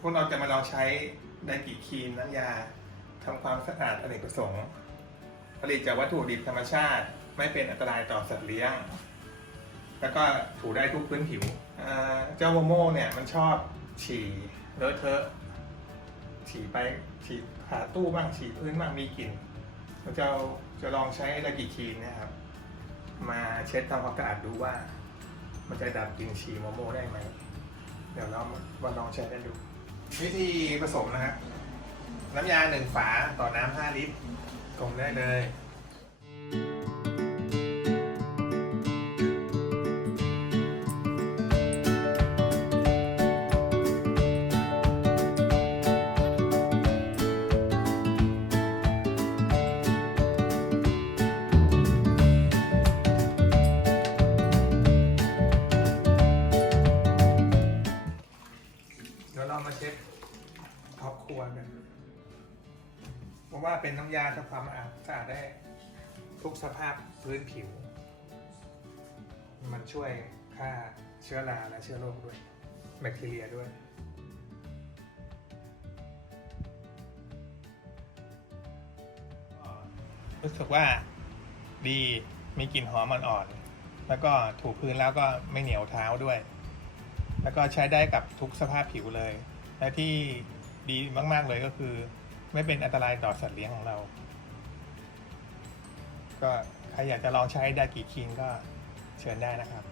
พวกเราจะมาลองใช้ไดกิครีมน้ำยาทำความสะอาดอเนกประสงค์ ผลิตจากวัตถุดิบธรรมชาติ ไม่เป็นอันตรายต่อสัตว์เลี้ยง แล้วก็ถูได้ทุกพื้นผิว เจ้าโมโม่เนี่ยมันชอบฉี่เลอะเทอะ ฉี่ไปฉี่หาตู้บ้างฉี่พื้นบ้างมีกลิ่นเราจะจะลองใช้ไดกิครีมนะครับ มาเช็ดทำความสะอาดดูว่า มันจะดับกลิ่นฉี่โมโม่ได้ไหมเดี๋ยวเรามาลองใช้กันดู วิธีผสมนะครับน้ำยาหนึ่งฝาต่อน้ำห้าลิตรกลมได้เลย เรามาเช็ดท็อปครัวกันเพราะว่าเป็นน้ำยาทำความสะอาดสะอาดได้ทุกสภาพพื้นผิว มันช่วยฆ่าเชื้อราและเชื้อโรคด้วย แบคทีเรียด้วยรู้สึกว่าดีมีกลิ่นหอมอ่อนๆแล้วก็ถูพื้นแล้วก็ไม่เหนียวเท้าด้วย แล้วก็ใช้ได้กับทุกสภาพผิวเลย และที่ดีมาก ๆ เลยก็คือ ไม่เป็นอันตรายต่อสัตว์เลี้ยงของเรา ก็ใครอยากจะลองใช้ดากิคิงก็เชิญได้นะครับ